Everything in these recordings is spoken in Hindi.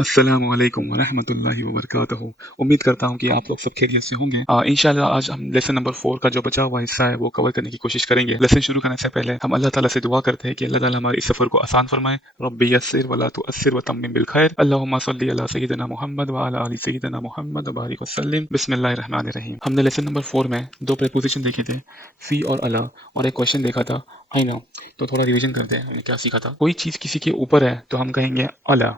अस्सलामु अलैकुम वरहमतुल्लाहि वबरकातुहू। उम्मीद करता हूँ कि आप लोग सब खैरियत से होंगे। इंशाल्लाह आज हम लेसन नंबर 4 का जो बचा हुआ हिस्सा है वो कवर करने की कोशिश करेंगे। लेसन शुरू करने से पहले हम अल्लाह ताला से दुआ करते हैं कि अल्लाह ताला हमारे इस सफर को आसान फरमाए। रब्बी यस्सिर वला तुअस्सिर व तम्मिम बिल खैर। अल्लाहुम्मा सल्ली अला सय्यिदिना मुहम्मद व अला आलि सय्यिदिना मुहम्मद व बारिक वसल्लिम। बिस्मिल्लाहिर रहमानिर रहीम। हमने लेसन नंबर 4 में दो प्रीपोजिशन देखे थे, फी और अला, और एक क्वेश्चन देखा था आईना। तो थोड़ा रिवीजन करते हैं, हमने क्या सीखा था। कोई चीज किसी के ऊपर है तो हम कहेंगे अला,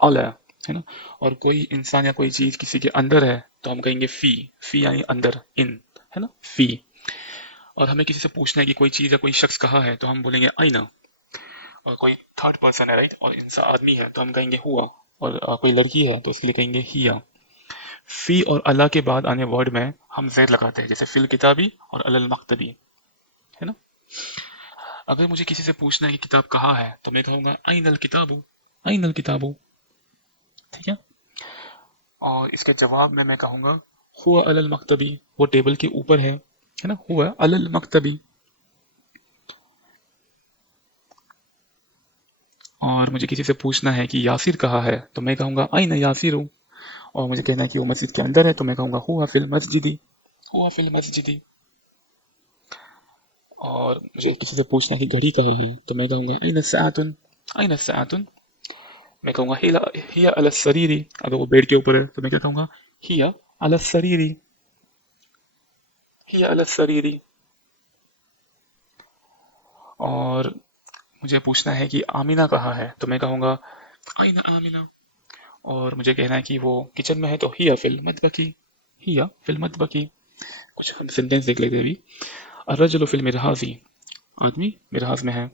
अला, है ना। और कोई इंसान या कोई चीज किसी के अंदर है तो हम कहेंगे फी, फी यानी अंदर, इन, है ना, फी। और हमें किसी से पूछना है कि कोई चीज या कोई शख्स कहाँ है तो हम बोलेंगे आईना। और कोई थर्ड पर्सन है, राइट, और इंसान आदमी है तो हम कहेंगे हुआ। और कोई लड़की है तो उसके लिए कहेंगे हिया। फी और अला के बाद आने वर्ड में हम जेर लगाते हैं, जैसे फिल किताबी और अलल मक्तबी, है ना। अगर मुझे किसी से पूछना है कि किताब कहाँ है तो मैं कहूंगा आइनल किताबु, आइनल किताबु, ठीक है। और इसके जवाब में मैं कहूंगा हुआ अलल मक्तबी, वो टेबल के ऊपर है ना, हुआ अलल मक्तबी। और मुझे किसी से पूछना है कि यासिर कहाँ है तो मैं कहूंगा आइना यासिरु। और मुझे कहना है कि वो मस्जिद के अंदर है तो मैं कहूंगा हुआ फिल मस्जिदी, हुआ फिल मस्जिदी। और मुझे किसी से पूछना है कि घड़ी कहाँ है तो मैं कहूंगा आइना सातुन, आइना सातुन। मैं कहूंगा हिया, हिया अल सरीरी। अगर वो बेड के ऊपर है तो मैं क्या कहूंगा हिया अल सरीरी, हिया अल सरीरी। और मुझे पूछना है कि आमिना कहाँ है तो मैं कहूंगा आइना आमिना। और मुझे कहना है कि वो किचन में है तो हिया फिल मतबकी, हिया फिल मतबकी। कुछ हम सेंटेंस देख लेते हैं अभी। अर्रजुलु फिल मिरहाजी, आदमी मिरहाज में है।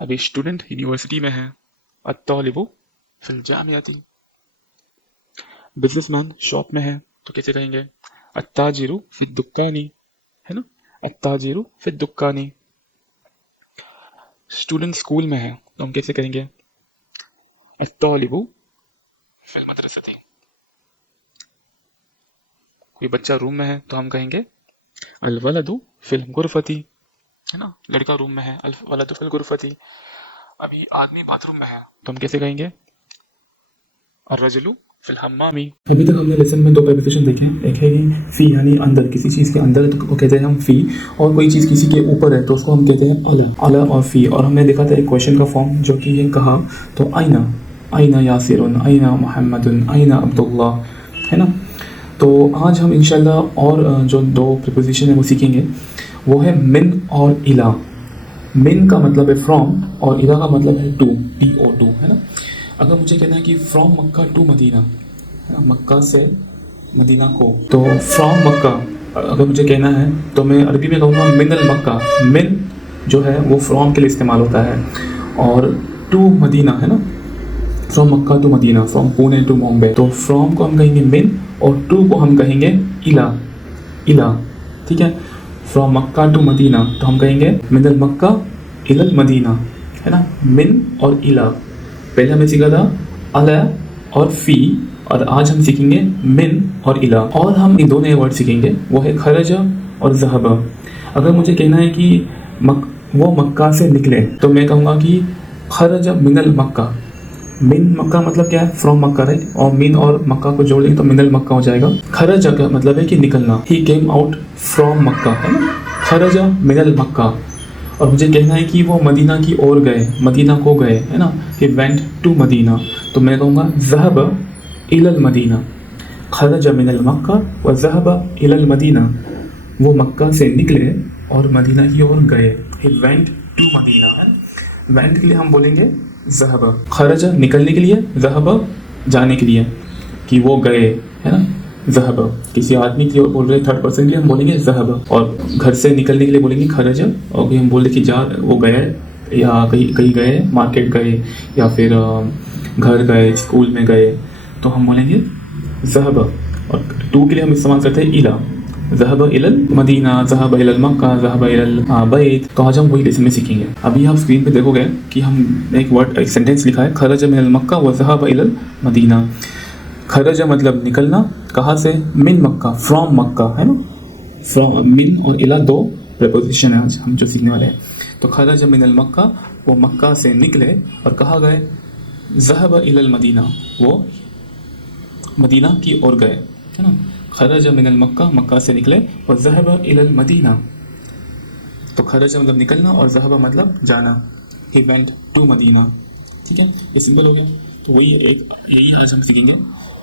अभी स्टूडेंट यूनिवर्सिटी में है। अत्तालिबु फिल जामियाती, बिजनेसमैन शॉप में है तो कैसे कहेंगे अत्ताजिरु फिद दुक्कानी, है ना, अत्ताजिरु फिद दुक्कानी। स्टूडेंट स्कूल में है तो हम कैसे कहेंगे अत्तालिबु फिल मदरसती। कोई बच्चा रूम में है तो हम कहेंगे अल वलदु फिल गुरफती, है ना, लड़का रूम में है, अल वलदु फिल गुरफती। अभी आदमी बाथरूम में है तो हम कैसे कहेंगे अर्रजुलु फिल हम्मामी। अभी तक हमने लेसन में दो प्रीपोजिशन देखे हैं। एक है फी यानी अंदर, किसी चीज़ के अंदर तो वो कहते हैं हम फी। और कोई चीज़ किसी के ऊपर है तो उसको हम कहते हैं अला, अला और फी। और हमने देखा था एक क्वेश्चन का फॉर्म जो कि ये कहा तो आइना, आइना यासिरुन, आइना मोहम्मदुन, आइना अब्दुल्ला, है ना। तो आज हम इंशाल्लाह और जो दो प्रीपोजिशन है वो सीखेंगे। वो है मिन और इला। मिन का मतलब है फ्रॉम और इला का मतलब है टू, TO2, है ना। अगर मुझे कहना है कि फ्रॉम मक्का टू मदीना, है ना, मक्का से मदीना को, तो फ्रॉम मक्का अगर मुझे कहना है तो मैं अरबी में कहूँगा मिनल मक्का। मिन जो है वो फ्रॉम के लिए इस्तेमाल होता है। और टू मदीना, है ना, from Mecca to Medina, from Pune to Bombay, तो फ्रॉम को हम कहेंगे मिन और टू को हम कहेंगे इला, इला, ठीक है। फ्रॉम मक्का टू मदीना तो हम कहेंगे मिनल मक्का इलल मदीना, है ना, मिन और इला। पहले हमने सीखा था अला और फी, और आज हम सीखेंगे मिन और इला। और हम इन दो नए वर्ड सीखेंगे, वो है खरजा और ज़हबा। अगर मुझे कहना है कि वो मक्का से निकले तो मैं कहूँगा कि खरजा मिनल मक्का। मिन मक्का मतलब क्या है, फ्रॉम मक्का, राइट, और मिन और मक्का को जोड़ लेंगे तो मिनल मक्का हो जाएगा। खरजा का मतलब है कि निकलना, ही केम आउट फ्रॉम मक्का, है ना, खरजा मिनल मक्का। और मुझे कहना है कि वो मदीना की ओर गए, मदीना को गए, है ना, ही वेंट टू मदीना, तो मैं कहूँगा ज़हब इलल मदीना, खरज मिनल मक्का व ज़हब इलल मदीना। वो मक्का से निकले और मदीना की ओर गए, ही वेंट टू मदीना, है। वेंट के लिए हम बोलेंगे ज़हब, खरज निकलने के लिए, ज़हब जाने के लिए, कि वो गए, है ना। ज़हब किसी आदमी की ओर बोल रहे थर्ड पर्सन के लिए हम बोलेंगे ज़हब। और घर से निकलने के लिए बोलेंगे खरज। और कहीं हम बोल रहे कि जा वो गए, या कहीं कहीं गए, मार्केट गए, या फिर घर गए, स्कूल में गए, तो हम बोलेंगे ज़हब। और टू के लिए हम इस्तेमाल करते हैं इला, ज़हब इलल मदीना, ज़हब इलल मक्का, ज़हब इलल बैत। तो आज हम वही लेसन में सीखेंगे। अभी आप स्क्रीन पे देखोगे कि हम एक वर्ड, एक सेंटेंस लिखा है, खरज मिनल मक्का व ज़हब इलल मदीना। खरजा मतलब निकलना, कहाँ से, मिन मक्का, फ्रॉम मक्का, है ना। फ्रॉम, मिन और इला दो प्रीपोजिशन है आज हम जो सीखने वाले हैं। तो खरजा मिनल मक्का, वो मक्का से निकले और कहाँ गए, ज़हब इलल मदीना, वो मदीना की ओर गए, है ना। खरज मिनल मक्का, मक्का से निकले, और ज़हब इलल मदीना, तो खरज मतलब निकलना और ज़हब मतलब जाना, ही वेंट टू मदीना। ठीक है, ये सिंपल हो गया। तो वही यही आज हम सीखेंगे।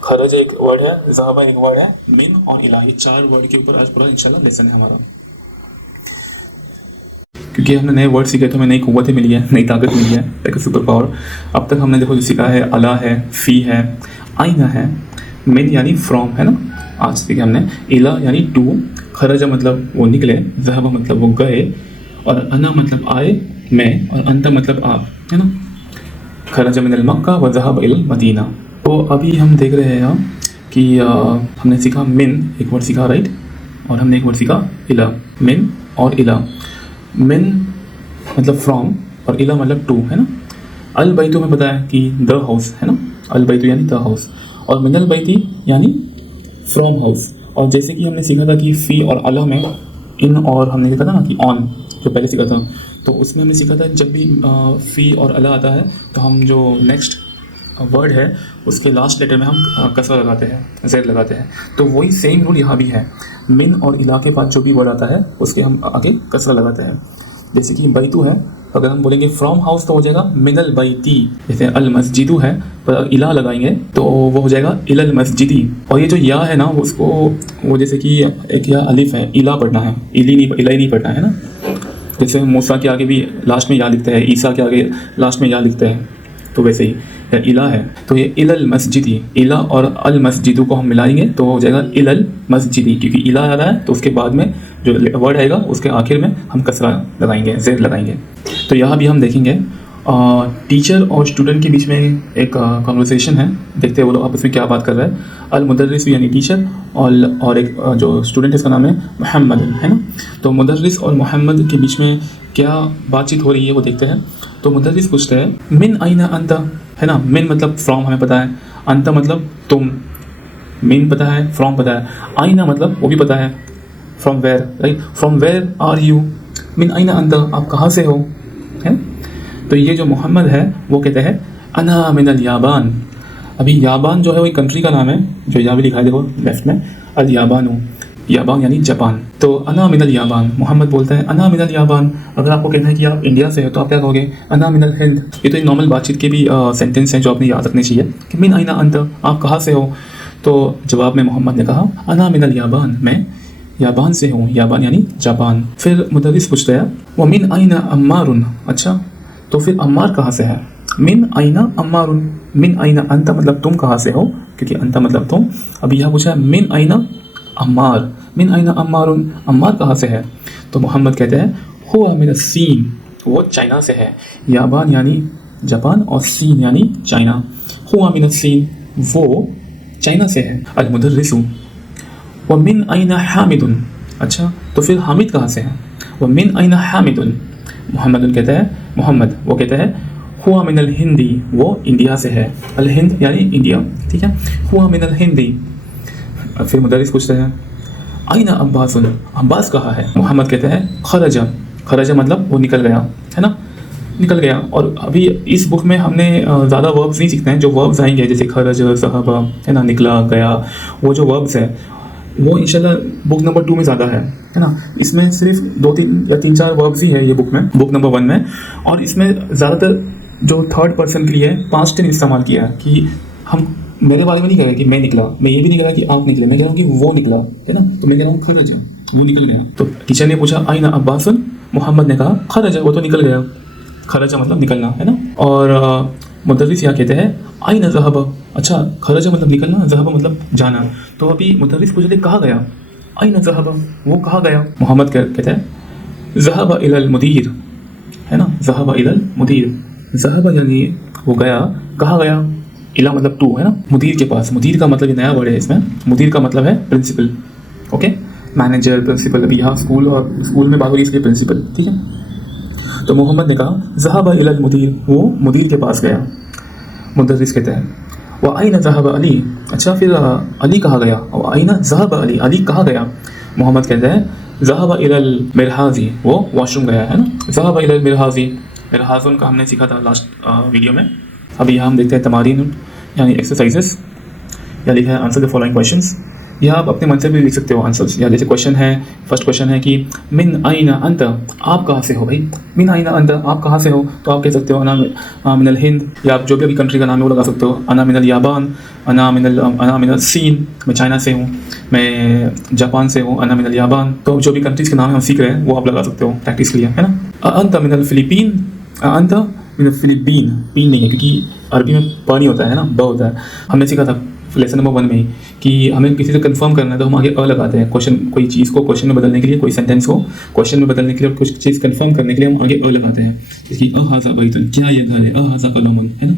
खरज एक वर्ड है, ज़हब एक वर्ड है, मिन और इला, ये 4 वर्ड के ऊपर आज पूरा इंशाल्लाह लेसन है हमारा। क्योंकि हमने नए वर्ड सीखे तो हमें नई कुव्वतें मिली है, नई ताकत मिली है, लाइक सुपर पावर। अब तक हमने देखो जो सीखा है, अला है, फ़ी है, आइना है, मिन यानी फ्रॉम, है ना। आज सीखे हमने इला यानी टू, खरजा मतलब वो निकले, ज़हबा मतलब वो गए, और अना मतलब आए, मैं, और अंता मतलब आप, है ना। खरजा मिनल मक्का व ज़हब इल मदीना। तो अभी हम देख रहे हैं यहाँ कि हमने सीखा मिन, एक वर्ड सीखा, राइट, और हमने एक वर्ड सीखा इला। मिन और इला। मिन मतलब फ्रॉम और इला मतलब टू, है ना। अल बैतु में बताया कि द हाउस, है ना, अल बैतु यानी द हाउस, और मिनल बैती यानी फ्रॉम हाउस। और जैसे कि हमने सीखा था कि फ़ी और अला में इन, और हमने सीखा था ना कि ऑन, जो पहले सीखा था, तो उसमें हमने सीखा था जब भी फ़ी और अला आता है तो हम जो नेक्स्ट वर्ड है उसके लास्ट लेटर में हम कसरा लगाते हैं, ज़ेड लगाते हैं। तो वही सेम रूल यहाँ भी है, मिन और इला के बाद जो भी वर्ड आता है उसके हम आगे कसरा लगाते हैं। जैसे कि बैतु है, अगर हम बोलेंगे फ्रॉम हाउस तो हो जाएगा मिनल बैती। जैसे अल मस्जिदु है, पर इला लगाएंगे तो वो हो जाएगा इलल मस्जिदी। और ये जो या है ना, उसको वो जैसे कि एक या अलिफ है, इला पढ़ना है, इला ही नहीं पढ़ना है ना। जैसे मूसा के आगे भी लास्ट में या लिखते हैं, ईसा के आगे लास्ट में या लिखते हैं, तो वैसे ही इला है। तो ये इलल मस्जिदी, इला और अल मस्जिदु को हम मिलाएंगे तो हो जाएगा इलल मस्जिदी, क्योंकि इला आ रहा है तो उसके बाद में जो वर्ड आएगा उसके आखिर में हम कसरा लगाएंगे, ज़ेड लगाएंगे। तो यहाँ भी हम देखेंगे टीचर और स्टूडेंट के बीच में एक कन्वर्सेशन है, देखते हैं वो लोग आपस में क्या बात कर रहा है। अल मुदर्रिस यानी टीचर, और एक जो स्टूडेंट है उसका नाम है मोहम्मद, है ना। तो मुदर्रिस और मोहम्मद के बीच में क्या बातचीत हो रही है वो देखते हैं। तो मुदर्रिस पूछते हैं मिन आइना अंता, है ना। मिन मतलब फ्रॉम हमें पता है, अंता मतलब तुम, मिन पता है, फ्रॉम पता है, आइना मतलब वो भी पता है, from where, right, from where are you, मिन आइना अंता, आप कहाँ से हो, है। तो ये जो मोहम्मद है वो कहते हैं अना मिनल याबान। अभी याबान जो है वो एक कंट्री का नाम है, जो यहाँ भी लिखा है देखो लेफ्ट में, अल याबानू, याबान यानी जापान। तो अना मिनल याबान, मोहम्मद बोलता है अना मिनल याबान। अगर आपको कहना है कि आप इंडिया से हो तो आप क्या कहोगे, अना मिनल हिंद। ये तो एक नॉर्मल बातचीत के भी सेंटेंस हैं जो आपने याद रखने चाहिए कि मिन आइना अंत, आप कहाँ से हो। तो जवाब में मोहम्मद ने कहा अना मिनल याबान, मैं याबान से हूँ, याबान यानी जापान। फिर मुदर्रिस पूछता है वो मिन आइना अम्मारुन, अच्छा तो फिर अम्मार कहाँ से है। मिन आइना अम्मारुन, मिन आइना अंत मतलब तुम कहाँ से हो, क्योंकि अंत मतलब तुम। अभी यहाँ पूछा है मिन आइना अम्मार, मिन आइना अम्मारुन, अम्मार कहाँ से है। तो मोहम्मद कहते हैं हुआ मिन सीन, वो चाइना से है। याबान यानी जापान और सीन यानी चाइना। हुआ मिन सीन, वो चाइना से है। अल मुदर्रिसु व मिन आइना हामिदुन, अच्छा तो फिर हामिद कहाँ से है। व मिन आइना हामिदुन, मोहम्मद कहता है, मोहम्मद वो कहता है हुआ मिनल हिंदी, वो इंडिया से है। अल हिंद यानी इंडिया, ठीक है। हुआ मिनल हिंदी। फिर मुदर्रिस पूछते हैं आइना अब्बासुन, अब्बास कहाँ है। मोहम्मद कहते हैं खरजा, खरजा मतलब वो निकल गया, है ना, निकल गया। और अभी इस बुक में हमने ज़्यादा वर्ब्स नहीं सीखते हैं, जो वर्ब्स आएंगे जैसे खरज, ज़हब, है ना, निकला, गया, वो जो वर्ब्स है वो इंशाल्लाह बुक नंबर 2 में ज़्यादा है ना। इसमें सिर्फ 2-3 या 3-4 वर्ब्स ही है ये बुक में, बुक नंबर 1 में। और इसमें ज़्यादातर जो थर्ड पर्सन के लिए पास्ट टेंस इस्तेमाल किया है कि हम मेरे बारे में नहीं कह रहे कि मैं निकला, मैं ये भी नहीं कह रहा कि आप निकले, मैं कह रहा हूँ कि वो निकला, है ना। तो मैं कह रहा हूँ खरज, वो निकल गया। तो टीचर ने पूछा आइना अब्बासुन, मोहम्मद ने कहा खरज, वो तो निकल गया। खरजा मतलब निकलना, है ना। और मुदर्रिस यहाँ कहते हैं आइना ज़हब, अच्छा खरजा मतलब निकलना, ज़हब मतलब जाना। तो अभी मुदर्रिस पूछ रहे कहाँ गया, आइना ज़हब, वो कहाँ गया। मोहम्मद कहते हैं ज़हब इलल मुदीर, है ना, ज़हब इलल मुदीर। ज़हब यानी वो गया, कहाँ गया, इला मतलब टू, है ना, मुदीर के पास। मुदीर का मतलब ये नया वर्ड है इसमें, मुदीर का मतलब है प्रिंसिपल, ओके, मैनेजर, प्रिंसिपल। अभी यहाँ स्कूल और स्कूल में बात हो रही है इसलिए प्रिंसिपल, ठीक है। तो मोहम्मद ने कहा ज़हब इलल मुदीर, वो मुदीर के पास गया। मुदर्रिस कहते हैं व आइना ज़हब अली, अच्छा फिर अली कहाँ गया। और आइना ज़हब अली, अली कहाँ गया। मोहम्मद कहते हैं ज़हब इलल मिरहाज़ी, वो वॉशरूम गया, है ना। ज़हब इलल मिरहाज़ी, मिरहाज़ुन का हमने सीखा था लास्ट वीडियो में, अभी यहाँ हम देखते हैं तमारीन यानी एक्सरसाइजेस। या लिखा है आंसर द फॉलोइंग क्वेश्चंस। यह आप अपने मन से भी लिख सकते हो आंसर्स। या जैसे क्वेश्चन है, फर्स्ट क्वेश्चन है कि मिन आइना अंत, आप कहाँ से हो भाई। मिन आइना अंत, आप कहाँ से हो, तो आप कह सकते हो अना मिनल हिंद, या आप जो भी अभी कंट्री का नाम है वो लगा सकते हो। अना मिनल याबान, अना मिनल सीन, मैं चाइना से हूँ, मैं जापान से हूँ, अना मिनल याबान। तो जो भी कंट्रीज़ के नाम है हम सीख रहे हैं वो आप लगा सकते हो प्रैक्टिस के लिए, है ना। अंत मिनल फिलीपीन, अंत मिनल फिलीपीन, पीन नहीं है क्योंकि अरबी में प नहीं होता है ना, ब होता है। हमने सीखा था लेसन नंबर 1 में ही कि हमें किसी से कंफर्म करना है तो हम आगे अ लगाते हैं। क्वेश्चन, कोई चीज़ को क्वेश्चन में बदलने के लिए, कोई सेंटेंस को क्वेश्चन में बदलने के लिए, कुछ चीज़ कंफर्म करने के लिए हम आगे अ लगाते हैं। जैसे अ हाजा बैतुन, क्या ये घर है, अ हाजा कलमुन, है ना।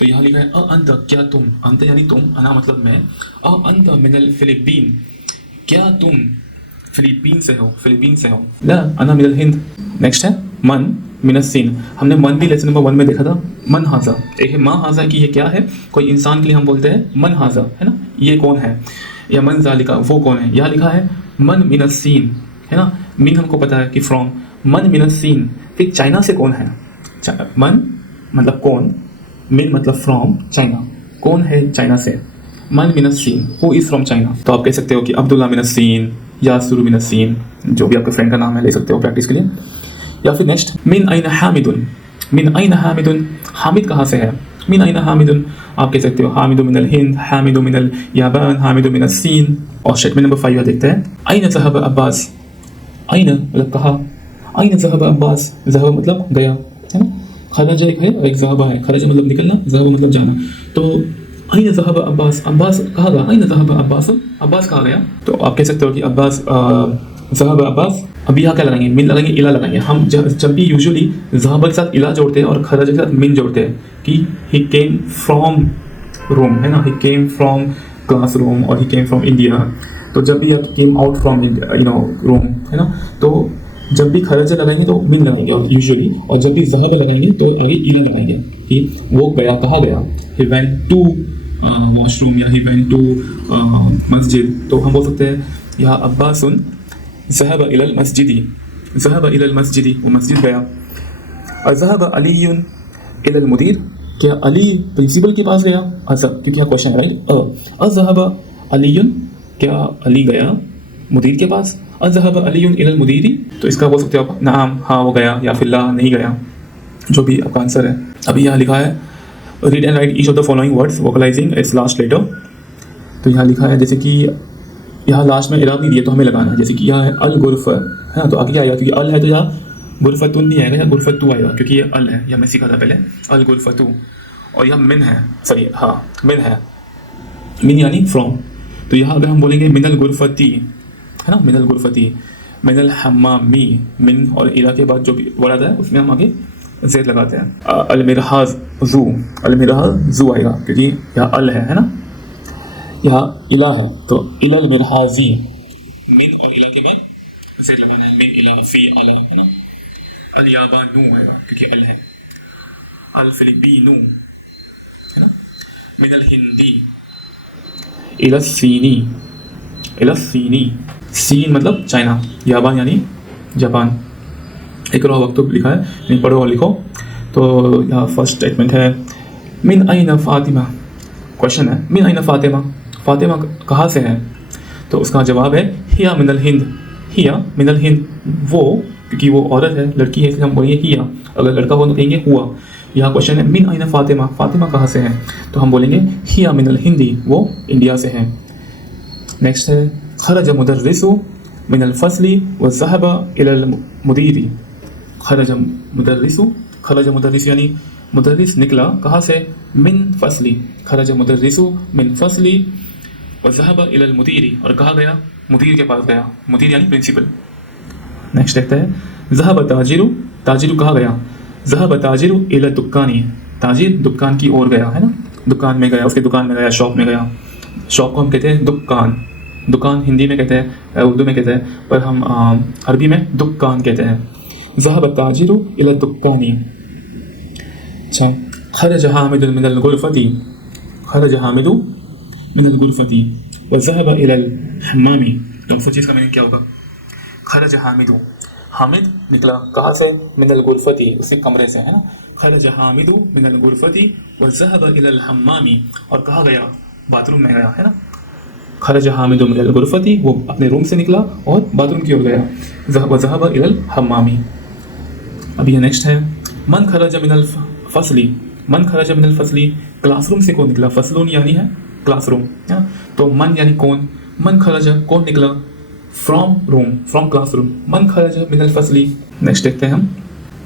तो यहाँ लिखा है अ अंत, क्या तुम, अंत यानी तुम, अना मतलब मैं, अ अंत मिनल फिलीपीन, क्या तुम फिलीपीन से हो, फिलीपीन से हो। ला अना मिनल हिंद। नेक्स्ट है मन मिनस सीन। हमने मन भी लेसन नंबर 1 में देखा था। मन हाजा, एक है माँ हाजा की ये क्या है, कोई इंसान के लिए हम बोलते हैं मन हाजा, है ना, ये कौन है। या मन जालिका, वो कौन है। यहाँ लिखा है मन मिनस सीन, है ना। मीन हमको पता है कि फ्रॉम, मन मिनस सीन, फिर चाइना से कौन है। मन मतलब कौन, मिन मतलब फ्रॉम, चाइना, कौन है चाइना से। मन मिनस सीन, हु इज फ्रॉम चाइना। तो आप कह सकते हो कि अब्दुल्ला मिनस सीन या सुरू मिनस सीन, जो भी आपके फ्रेंड का नाम है ले सकते हो प्रैक्टिस के लिए। या फिर नेक्स्ट मिन आइना हामिदुन, मिन आइना हामिदुन, हामिद कहाँ से है। मिन आइना हामिदुन, आप कह सकते हो हामिदु मिनल हिंद, हामिदु मिनल याबान, हामिदु मिनल सीन। और स्टेटमेंट नंबर 5 देखते हैं। आइना ज़हब अब्बास, आइना मतलब कहा, आइना ज़हब अब्बास, ज़हब मतलब गया, है ना। खरजा एक है और एक ज़हबा है। खरजा मतलब निकलना, ज़हब मतलब जाना। तो आइना ज़हब अब्बास, अब्बास कहाँ गया, आइना ज़हब अब्बास, अब्बास कहाँ गया। तो आप कह सकते हो कि अब्बास ज़हब अब्बास। अभी यहाँ क्या लगाएंगे, मिन लगाएंगे, इला लगाएंगे। हम जब भी यूजुअली ज़हब के साथ इला जोड़ते हैं और खरज के साथ मिन जोड़ते हैं कि ही केम फ्रॉम रूम, है ना, ही केम फ्रॉम क्लासरूम और ही केम फ्रॉम इंडिया। तो जब भी आप केम आउट फ्रॉम रूम, है ना, तो जब भी खरज लगाएंगे तो मिन लगाएंगे और यूजुअली, और जब भी ज़हब लगाएंगे तो आगे इला लगाएंगे कि वो गया, कहाँ गया। ही वेंट टू वॉशरूम या ही वेंट टू मस्जिद। तो हम बोल सकते हैं यहाँ अब्बासुन ज़हब इलल मस्जिदी, ज़हब इलल मस्जिदी, वो मस्जिद गया। अज़हब अलीयुन इलल मुदीर, क्या अली प्रिंसिपल के पास गया। अज़हब, क्योंकि यहाँ क्वेश्चन है राइट। अज़हब अलीयुन, क्या अली गया मुदीर के पास। अज़हब अलीयुन इलल मुदीरी, तो इसका बोल सकते हो आप नाम, हाँ वो गया, या फिर ला नहीं गया, जो भी आपका आंसर है। अभी यहाँ लिखा है read and write each of the following words vocalising its last letter. तो यहाँ लिखा है जैसे कि यहाँ लास्ट में इराब नहीं दिया तो हमें लगाना है। जैसे कि यहाँ है अल गुरफ, है ना, तो आगे क्या आएगा, क्योंकि अल है तो यहाँ गुरफतुन नहीं आएगा, यहाँ गुरफतु आएगा, क्योंकि ये अल है, यह मैं सीखा था पहले, अल गुरफतु। और यह मिन है, सॉरी हाँ मिन है, मिन यानी फ्रॉम। तो यहाँ अगर हम बोलेंगे मिनल गुरफती, है ना, मिनल गुरफती, मिनल हम्मामी, मिन और इला के बाद जो भी वर्ड आता है उसमें हम आगे ज़ेड लगाते हैं। अलमिरहाज जू, अलमिरहाज जू आएगा क्योंकि यहाँ अल है ना, यहाँ इला है, तो इलल मिरहाजी, मिन और इला के बाद ज़ेड लगाना है, मिन इला फी अला, है ना। अल याबानू आएगा क्योंकि अल है। अल फिलिपीनू, है ना। मिनल हिंदी, इला सीनी, इला सीनी, सीन मतलब चाइना, याबान यानी जापान। एक और वक्त लिखा है, नहीं पढ़ो और लिखो। तो यहाँ फर्स्ट स्टेटमेंट है मिन आइना फातिमा, क्वेश्चन है मिन आइना फातिमा, फातिमा कहाँ से है। तो उसका जवाब है हिया मिनल हिंद, हिया मिनल हिंद, वो क्योंकि वो औरत है, लड़की है, इसलिए हम बोलेंगे हिया। अगर लड़का हो तो कहेंगे हुआ। यहाँ क्वेश्चन है मिन आइना फातिमा, फातिमा कहाँ से है, तो हम बोलेंगे हिया मिनल हिंदी, वो इंडिया से है। नेक्स्ट है खरज मुदर्रिसु मिनल फसली व ज़हबा इलल मुदीरी। खरज मुदर्रिसु, खरज मुदर्रिस यानी मुदर्रिस निकला कहाँ से, मिन फसली, खरज मुदर्रिसु मिन फसली व ज़हबा इलल मुदीरी, और कहाँ गया, मुदीर के पास गया, मुदीर यानी प्रिंसिपल। नेक्स्ट देखते हैं ज़हब ताजिरु, ताजिरु कहाँ गया, ज़हब ताजिरु इला दुकानी, ताजिर दुकान की ओर गया, है ना, दुकान में गया, उसके दुकान में गया, शॉप में गया। शॉप को हम कहते हैं दुकान, दुकान हिंदी में कहते हैं, उर्दू में कहते हैं, पर हम अरबी में दुकान कहते हैं। ज़हब ताजिरु इला दुकानी। अच्छा खरज हामिदु मिनल गुरफती, खरज हामिदु मिनल गुरफती व ज़हब इलल हम्मामी। तो सोचिए इसका मीनिंग क्या होगा। खरज हामिदु, हामिद निकला कहाँ से, मिनल गुरफती, उसी कमरे से, है ना। खरज हामिदु मिनल गुरफती व ज़हब इलल हम्मामी, और कहाँ गया, बाथरूम में गया, है ना। खरज हामिदु मिनल गुरफती, वो अपने रूम से निकला और बाथरूम की ओर गया। व ज़हब इलल हम्मामी। अभी ये नेक्स्ट है, मन खरज मिनल फसली, मन खरज मिनल फसली, क्लासरूम से कौन निकला, फसलून यानी है क्लासरूम, है ना। तो मन यानी कौन, मन खरज कौन निकला, फ्रॉम रूम, फ्रॉम क्लासरूम, मन खरज मिनल फसली। नेक्स्ट देखते हैं हम,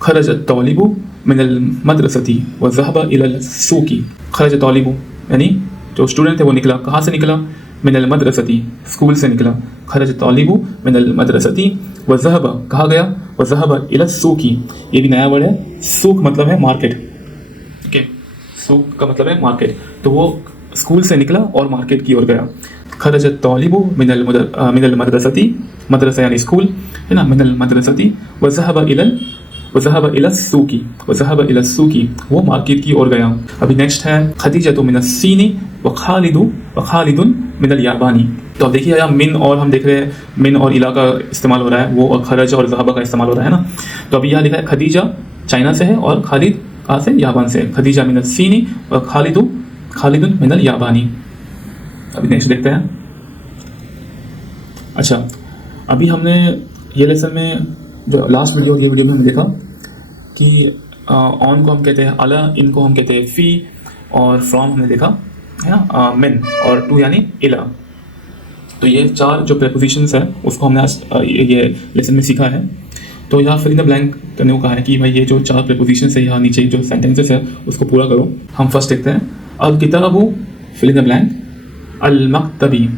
खरज तौलिबु मिनल मदरसती व ज़हब इलल सूकी। खरज तौलिबु यानी जो स्टूडेंट है वो निकला, कहाँ से निकला, मिनल मदरसती, स्कूल से निकला। खरज तौलिबु मिनल मदरसती व ज़हब, कहाँ गया, व ज़हब इलल सूकी, ये भी नया वर्ड है, सूक मतलब है मार्केट, ओके, सूक का मतलब है मार्केट, तो वो स्कूल से निकला और मार्केट की ओर गया। खरज तौलिबु मिनल मदरसती, मदरसा यानी स्कूल, है ना, मिनल मदरसती व ज़हब इलल सूकी, व ज़हब इलल सूकी, वो मार्केट की ओर गया। अभी नेक्स्ट है, खदीजतु मिनस सीनी व खालिदुन मिनल याबानी। तो अब देखिए यहाँ मिन और हम देख रहे हैं मिन और इला का इस्तेमाल हो रहा है, वो और खरज और ज़हब का इस्तेमाल हो रहा है ना। तो अभी यहाँ लिखा है खदीजा चाइना से है और खालिद कहाँ से, याबान से। खदीजा मिनल सीनी व खालिदुन मिनल याबानी। अभी नेक्स्ट देखते हैं। अच्छा, अभी हमने ये लेसन में जो लास्ट वीडियो और ये वीडियो में हमने देखा कि ऑन को हम कहते हैं अला, इनको हम कहते हैं फ़ी, और फ्रॉम हमने देखा है ना मिन, और टू यानी इला। तो ये चार जो प्रेपोजिशंस है उसको हमने आज ये लेसन में सीखा है। तो यहाँ फिल इन द ब्लैंक करने को कहा है कि भाई ये जो चार प्रेपोजिशंस है यहाँ नीचे जो सेंटेंसेस है उसको पूरा करो। हम फर्स्ट देखते हैं, अल किताबु फिल इन द ब्लैंक अल मकतबी।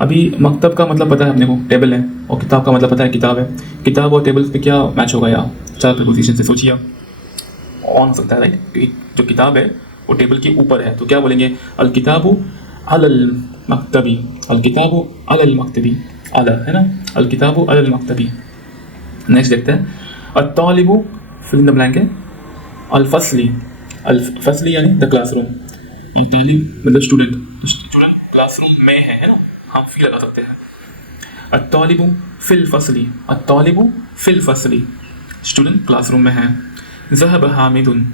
अभी मकतब का मतलब पता है अपने को, टेबल है, और किताब का मतलब पता है किताब है। किताब और टेबल पे क्या मैच होगा यहाँ, चार प्रीपोजिशन से, सोचिए ऑन हो सकता है राइट। जो किताब है वो टेबल के ऊपर है, तो क्या बोलेंगे, अल किताबु अलल मकतबी, अल किताबु अलल मकतबी, अला है ना, अल किताबु अलल मकतबी। नेक्स्ट देखते हैं, अल तालिबु फिल इन द ब्लैंक है अल फसली यानी द क्लासरूम। तालिब मतलब स्टूडेंट, स्टूडेंट क्लासरूम में है ना, हम फी लगा सकते हैं। अत्तालिबु फिल फसली, अत्तालिबु फिल फसली, स्टूडेंट क्लासरूम में है। ज़हब हामिदुन,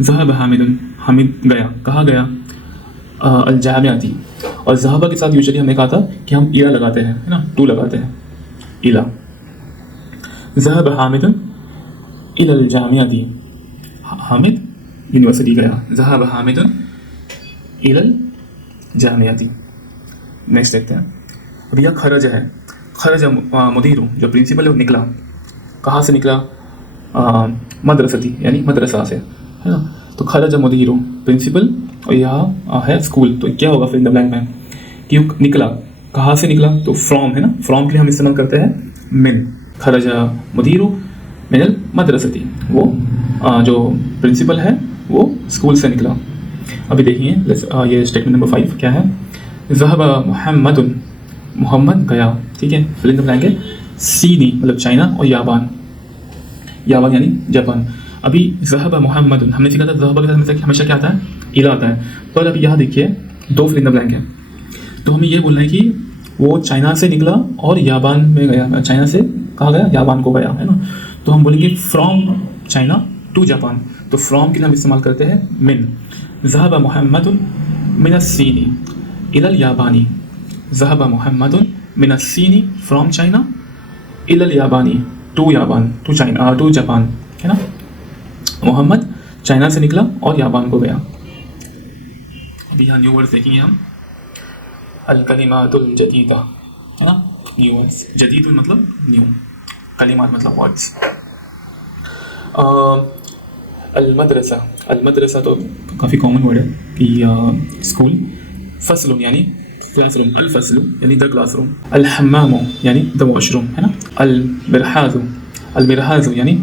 ज़हब हामिदुन, हामिद गया, कहाँ गया, अल जामियाती। और ज़हबा के साथ यूजुअली हमने कहा था कि हम इला लगाते हैं, है ना, टू लगाते हैं, इला। ज़हब हामिदुन इलल जामियाती, हामिद यूनिवर्सिटी गया। ज़हब हामिदुन इलल जामियाती। नेक्स्ट देखते हैं, अब यह खरज है, खरज मुदीरु जो प्रिंसिपल है वो निकला, कहाँ से निकला, मदरसती यानी मदरसा से, है ना। तो खरज मुदीरु प्रिंसिपल और यहाँ है स्कूल, तो क्या होगा फिर इन द ब्लैंक में कि निकला, कहाँ से निकला, तो फ्रॉम है ना, फ्रॉम के लिए हम इस्तेमाल करते हैं मिन। खरज मुदीरु मिनल मदरसती, वो जो प्रिंसिपल है वो स्कूल से निकला। अभी देखिए ये स्टेटमेंट नंबर 5 क्या है, ज़हब मुहम्मदुन, मोहम्मद गया, ठीक है, फिल इन द ब्लैंक है सीनी मतलब चाइना और याबान, याबान यानी जापान। अभी ज़हब मुहम्मदुन हमने सीखा था, ज़हब के साथ हमेशा क्या आता है, इला आता है, पर अभी यहाँ देखिए दो फिल इन द ब्लैंक है, तो हमें ये बोलना है कि वो चाइना से निकला और याबान में गया, चाइना से कहाँ गया, याबान को गया, है ना। तो हम बोलेंगे फ्रॉम चाइना टू जापान, तो फ्रॉम के लिए हम इस्तेमाल करते हैं मिन। ज़हब मुहम्मदुन मिनस्सीनी इलल याबानी, ज़हब मुहम्मदुन मिनस्सीनी फ्रॉम चाइना इलल याबानी, टू याबान, टू चाइना, टू जापान, है ना। मोहम्मद चाइना से निकला और याबान को गया। अभी यहाँ न्यू वर्ड्स देखेंगे हम, अल कलिमातुल जदीदा, है ना, न्यू वर्ड्स, जदीद मतलब न्यू, कलिमात मतलब वर्ड्स। अल मदरसा, अल मदरसा तो काफ़ी कॉमन वर्ड है कि स्कूल। फसलुन यानी क्लासरूम, अल फसलु यानी द क्लासरूम। अल हम्मामु यानी द वॉशरूम, है ना। अल मिरहाजु यानी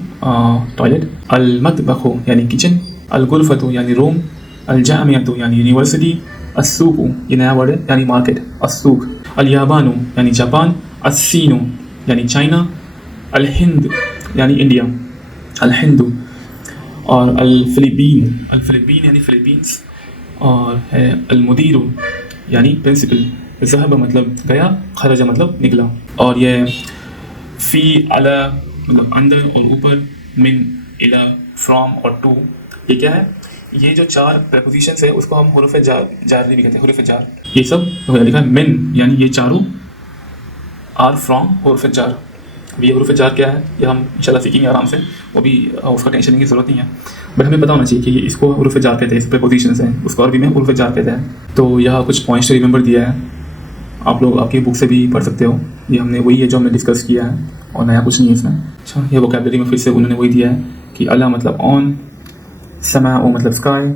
टॉयलेट। अल मतबखु यानी किचन। अल गुरफतु यानी रूम। अल जामियतु यानी यूनिवर्सिटी। अस्सूकु ये नया वर्ड है यानी मार्केट, अस्सूक। अल याबानु यानी जापान। अस्सीनु यानी चाइना। अल हिंद यानी इंडिया, अल हिंदू। और अल फिलिपीन यानी फिलीपींस। और है अल मुदीरु यानी प्रिंसिपल। ज़हब मतलब गया, खरज मतलब निकला। और ये फ़ी अला मतलब अंदर और ऊपर, मिन इला फ्रॉम और टू। ये क्या है? ये जो चार प्रपोजिशंस है उसको हम हुरूफ जारी भी कहते हैं, हुरूफ जार। ये सब लिखा है मिन, यानी ये चारों आर फ्रॉम हुरूफ जार। अब ये हुरूफ जार क्या है ये हम इंशाल्लाह सीखेंगे आराम से, वो भी उसका टेंशन की ज़रूरत नहीं है, बट हमें पता होना चाहिए कि इसको हुरूफ जार कहते हैं, इस प्रपोजिशंस हैं, उसको अरबी में हुरूफ जार कहते हैं। तो यहाँ कुछ पॉइंट्स रिमेंबर दिया है, आप लोग आपकी बुक से भी पढ़ सकते हो। ये हमने वही है जो हमने डिस्कस किया है और नया कुछ नहीं है इसमें। अच्छा, ये वोकैबलरी में फिर से उन्होंने वही दिया है कि अला मतलब ऑन, समा मतलब स्काई,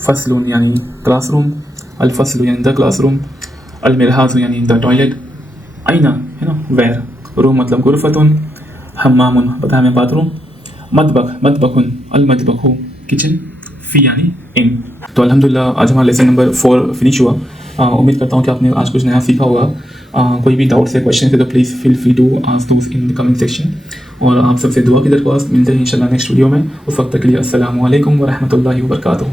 फसलुन यानी क्लासरूम, अल फसलु यानी द क्लासरूम, अल मिरहाज यानी द टॉयलेट, आईना है ना वेयर, रूम मतलब गुरफतुन, हम्मामुन पता है हमें बाथरूम, मतबख मतबखुन अल मतबखु किचन, फ़ी यानी इन। तो अल्हम्दुलिल्लाह आज हमारा लेसन नंबर 4 फिनिश हुआ। उम्मीद करता हूँ कि आपने आज कुछ नया सीखा होगा। कोई भी डाउट्स है, क्वेश्चन है तो please feel free to ask those in the comment section. और आप सबसे दुआ की दरख्वास्त, मिलते हैं इंशाल्लाह नेक्स्ट वीडियो में। उस वक्त तक के लिए अस्सलामु अलैकुम व रहमतुल्लाहि व बरकातुहू।